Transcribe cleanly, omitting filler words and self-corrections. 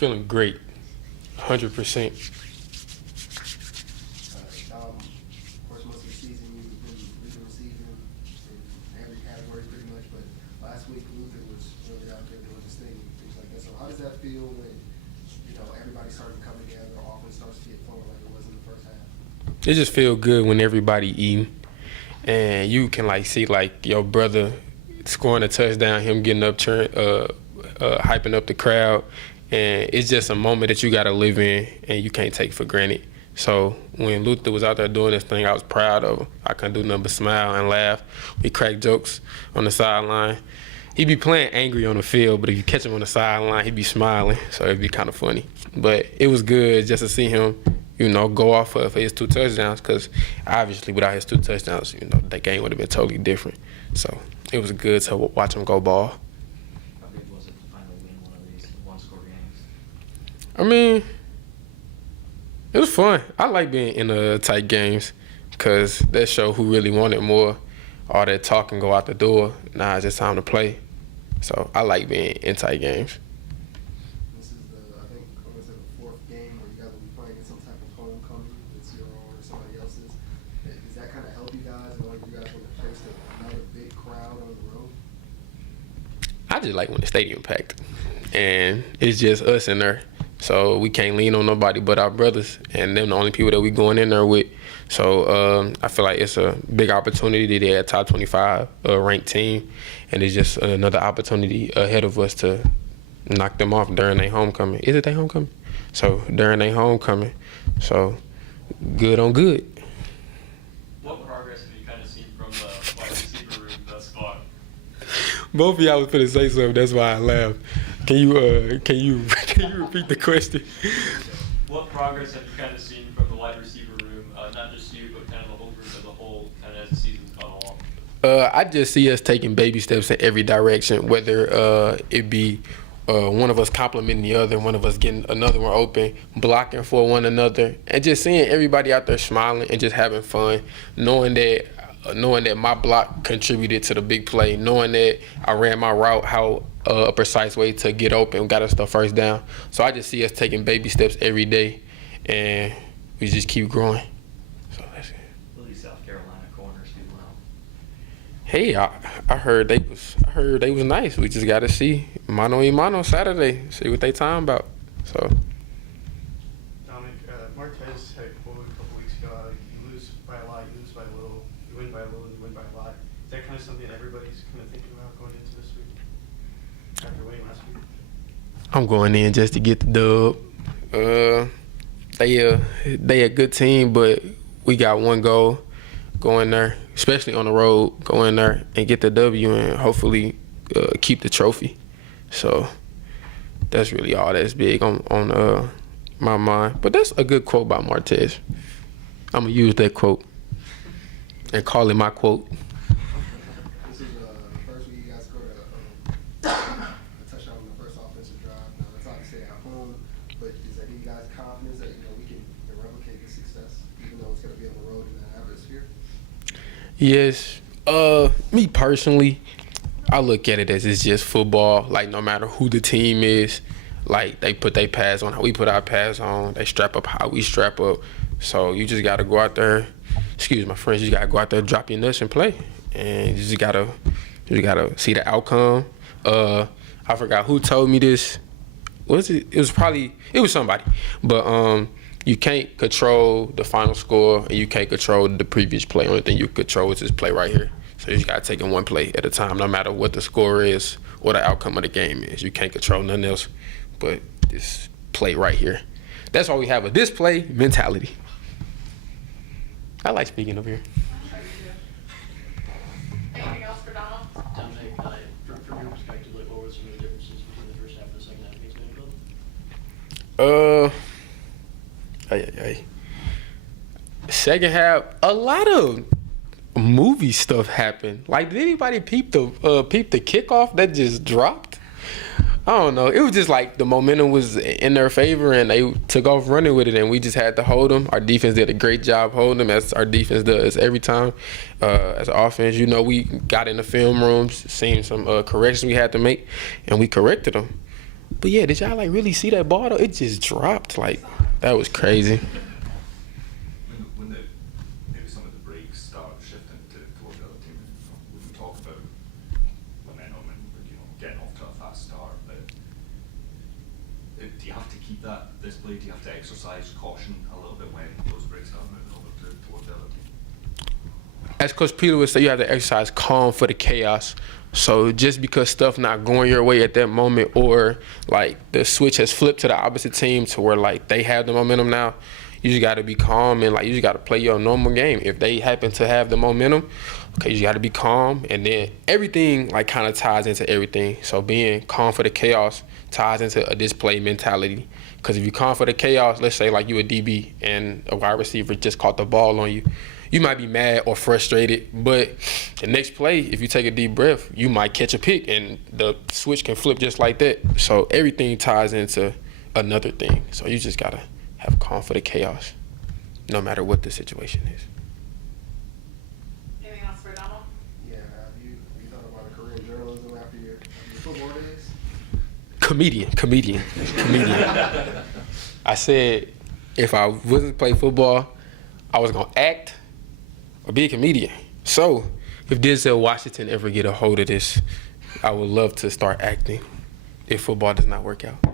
Feeling great, 100%. Of course, most of the season you've been leading the season in every category pretty much, but last week Luther was really out there doing his thing, things like that. So how does that feel when, everybody starts to come together, offense starts to get flowing like it was in the first half? It just feel good when everybody eating, and you can see your brother scoring a touchdown, him getting up, hyping up the crowd, and it's just a moment that you gotta live in and you can't take for granted. So when Luther was out there doing this thing, I was proud of him. I couldn't do nothing but smile and laugh. We cracked jokes on the sideline. He'd be playing angry on the field, but if you catch him on the sideline, he'd be smiling, so it'd be kind of funny. But it was good just to see him, go off for his 2 touchdowns, because obviously without his 2 touchdowns, that game would have been totally different. So it was good to watch him go ball. How big was it to finally win one of these one-score games? I mean, it was fun. I like being in tight games because that show who really wanted more. All that talk and go out the door. Nah, it's just time to play. So I like being in tight games. This is I think, was it the 4th game where you guys will be playing in some type of homecoming? It's your own or somebody else's. Does that kind of help you guys, or you guys want to face another big crowd on the road? I just like when the stadium packed, and it's just us in there. So we can't lean on nobody but our brothers, and them the only people that we going in there with. So I feel like it's a big opportunity. They're a top 25 ranked team, and it's just another opportunity ahead of us to knock them off during their homecoming. Is it their homecoming? So during their homecoming. So good on good. What progress have you kind of seen from the wide receiver room thus far? Both of y'all was finna say something. That's why I laughed. Can you repeat the question? What progress have you kind of seen from the wide receiver room, not just you, but kind of the whole group as a whole, kind of as the season's gone along? I just see us taking baby steps in every direction, whether it be one of us complimenting the other, one of us getting another one open, blocking for one another, and just seeing everybody out there smiling and just having fun, knowing that my block contributed to the big play, knowing that I ran my route a precise way to get open, got us the first down. So I just see us taking baby steps every day, and we just keep growing. So that's it. Will these South Carolina corners do well? Hey, I heard they was nice. We just got to see mano y mano Saturday, see what they talking about. So. Dominic, Martez had a quote a couple weeks ago, you lose by a lot, you lose by a little, you win by a little, and you win by a lot. Is that kind of something everybody's kind of thinking about going into this week after winning last week? I'm going in just to get the dub. They a good team, but we got one goal. Go in there, especially on the road, go in there and get the W and hopefully keep the trophy. So that's really all that's big on my mind. But that's a good quote by Martez. I'm going to use that quote and call it my quote. This is the first week you guys scored a touchdown on the first offensive drive. Now, that's obviously at home, but does that give you guys confidence that we can replicate this success, even though it's going to be on the road in that atmosphere? Yes. Me personally, I look at it as it's just football. Like, no matter who the team is, like, they put their pads on how we put our pads on. They strap up how we strap up. So you just got to go out there. Excuse my French. You just got to go out there, drop your nuts, and play. And you just gotta see the outcome. I forgot who told me this. Was it? It was somebody. But you can't control the final score, and you can't control the previous play. Only thing you control is this play right here. So you just gotta take it one play at a time, no matter what the score is or the outcome of the game is. You can't control nothing else but this play right here. That's why we have a this play mentality. I like speaking up here. Anything else for Donald? Dominic, from your perspective, what were some of the differences between the first half and the second half against Vanderbilt? Second half, a lot of movie stuff happened. Like, did anybody peep the kickoff that just dropped? I don't know. It was just like the momentum was in their favor, and they took off running with it, and we just had to hold them. Our defense did a great job holding them, as our defense does every time. As an offense, we got in the film rooms, seen some corrections we had to make, and we corrected them. But yeah, did y'all like really see that ball though? It just dropped. Like, that was crazy. When maybe some of the breaks start shifting towards the other team, we can talk about momentum and getting off to a fast start. But do you have to keep that this play? Do you have to exercise caution a little bit when those breaks are moving over towards the other team? As Coach Peter would say, you have to exercise calm for the chaos. So just because stuff not going your way at that moment, or like the switch has flipped to the opposite team to where like they have the momentum now, you just got to be calm and like you just got to play your normal game. If they happen to have the momentum, okay, you just got to be calm, and then everything like kind of ties into everything. So being calm for the chaos ties into a display mentality. Because if you're calm for the chaos, let's say like you a DB and a wide receiver just caught the ball on you, you might be mad or frustrated, but the next play, if you take a deep breath, you might catch a pick and the switch can flip just like that. So everything ties into another thing. So you just gotta have calm for the chaos, no matter what the situation is. Anything else for Donald? Yeah, have you thought about a career in journalism after your football days? Comedian. I said if I wasn't play football, I was gonna act or be a comedian. So if Denzel Washington ever get a hold of this, I would love to start acting if football does not work out.